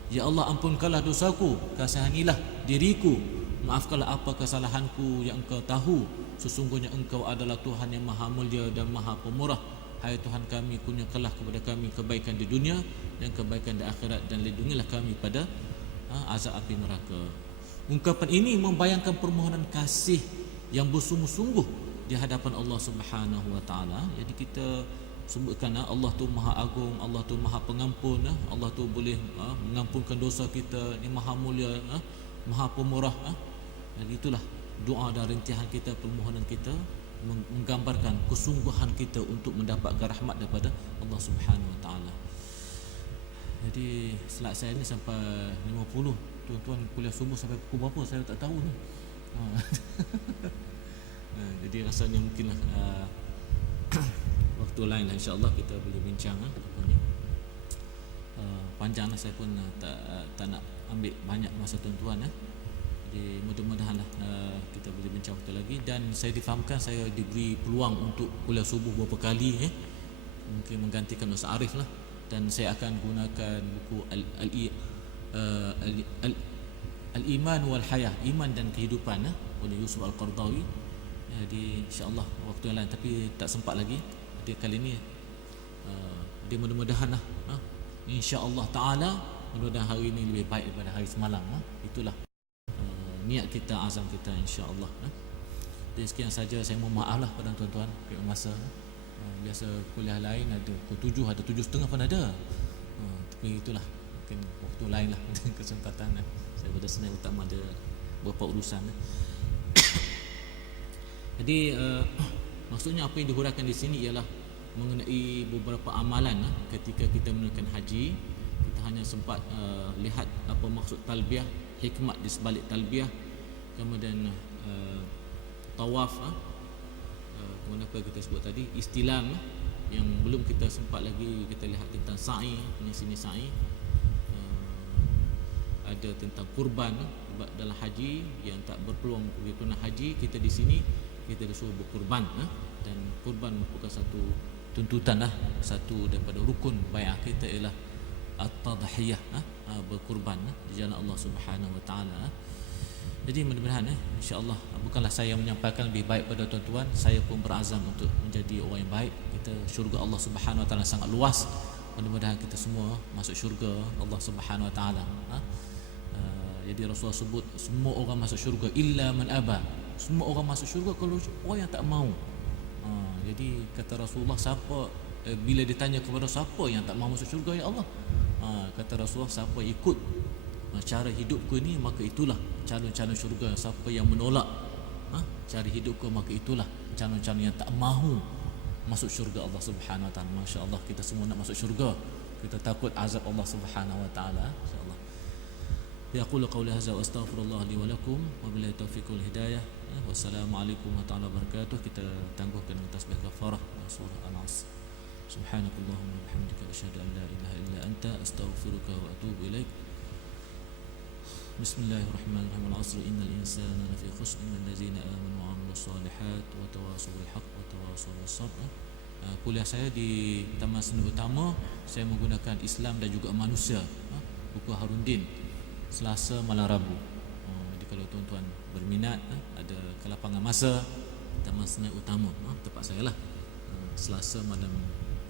Ya Allah, ampunkanlah dosaku, kasihanilah diriku, maafkanlah apa kesalahanku yang Engkau tahu, sesungguhnya Engkau adalah Tuhan yang maha mulia dan maha pemurah. Hai Tuhan kami, kurniakanlah kepada kami kebaikan di dunia dan kebaikan di akhirat, dan lindungilah kami pada azab api neraka. Ungkapan ini membayangkan permohonan kasih yang bersungguh-sungguh di hadapan Allah Subhanahu Wa Taala. Jadi kita sebutkan Allah tu maha agung, Allah tu maha pengampun, Allah tu boleh mengampunkan dosa kita, ni maha mulia, maha pemurah. Jadi itulah doa dan rintihan kita, permohonan kita menggambarkan kesungguhan kita untuk mendapatkan rahmat daripada Allah Subhanahu Wa Taala. Jadi slide saya ni sampai 50. Tuan-tuan kuliah subuh sampai pukul berapa saya tak tahu ni. Jadi rasanya mungkinlah waktu lain lah, insya-Allah kita boleh bincang panjanglah, saya pun tak nak ambil banyak masa tuan-tuan. Jadi mudah-mudahanlah kita boleh bincang waktu lagi, dan saya difahamkan saya diberi peluang untuk kuliah subuh beberapa kali, mungkin menggantikan Ustaz Arif lah, dan saya akan gunakan buku Al-Iman wal Hayah, Iman dan Kehidupan oleh Yusuf Al-Qardawi. Jadi insya-Allah waktu yang lain, tapi tak sempat lagi. Jadi kali ini dia mudah-mudahan insya-Allah taala, mudah-mudahan hari ini lebih baik daripada hari semalam. Itulah niat kita, azam kita, insya-Allah. Jadi sekian saja, saya mohon maaf lah pada tuan-tuan kerana masa. Biasa kuliah lain ada pukul 7, ada 7.30 pun ada. Tapi itulah mungkin waktu lain lah kesempatan. Saya pada Senin utama ada beberapa urusan. Jadi maksudnya apa yang dihuraikan di sini ialah mengenai beberapa amalan ketika kita menunaikan haji. Kita hanya sempat lihat apa maksud talbiyah, hikmat di sebalik talbiyah, kemudian tawaf, kemudian apa kita sebut tadi, istilam, yang belum kita sempat lagi kita lihat tentang sa'i. Ini sini sa'i, ada tentang kurban dalam haji yang tak berpeluang pergi tunai haji. Kita di sini kita disuruh berkurban, dan kurban merupakan satu tuntutan satu daripada rukun bai'ah kita ialah at-tadhiyah, berkurban di jalan Allah Subhanahu Wa Taala. Jadi mudah-mudahan insya-Allah, bukanlah saya yang menyampaikan lebih baik pada tuan-tuan, saya pun berazam untuk menjadi orang yang baik. Kita syurga Allah Subhanahu Wa Taala sangat luas. Mudah-mudahan kita semua masuk syurga Allah Subhanahu Wa Taala. Jadi Rasulullah sebut semua orang masuk syurga illa man aba. Semua orang masuk syurga kalau orang yang tak mau. Jadi kata Rasulullah, siapa bila ditanya kepada siapa yang tak mau masuk syurga ya Allah, kata Rasulullah, siapa ikut cara hidupku ni maka itulah calon-calon syurga. Siapa yang menolak cara hidupku maka itulah calon-calon yang tak mahu masuk syurga Allah Subhanahu Wa Taala. Masya-Allah, kita semua nak masuk syurga. Kita takut azab Allah Subhanahu Wa Taala, insya-Allah. Yaqulu qawli hadza wa astaghfirullah li wa lakum wa billahi taufiq wal hidayah. Wassalamualaikum warahmatullahi wabarakatuh. Kita tangguhkan tasbih kafarah surah Al-Asr. Subhanakallahumma wa bihamdika asyhadu an la ilaha illa anta astaghfiruka wa atubu ilaik. Bismillahirrahmanirrahim. Al-'asr innal insana lafi khusr illal ladzina amanu wa 'amilus shalihat wa tawassaw bil haqq wa tawassaw bis sabr. Kuliah saya di Taman Seni Utama, saya menggunakan Islam dan juga manusia, buku Haruddin, Selasa malam Rabu. Jadi kalau tuan-tuan berminat, ada kelapangan masa, Taman Seni Utama, tempat saya lah, Selasa malam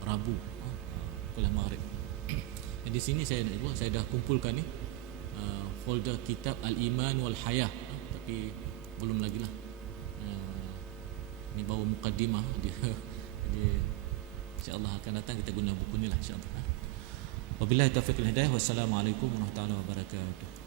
Rabu, kuliah Maghrib. Di sini saya dah kumpulkan ni folder kitab Al-Iman wal Hayah, tapi belum lagi lah. Ni baru mukaddimah dia. Jadi insya-Allah akan datang kita guna buku ni lah insya-Allah. Wabillahi taufiq wal hidayah. Wassalamualaikum warahmatullahi wabarakatuh.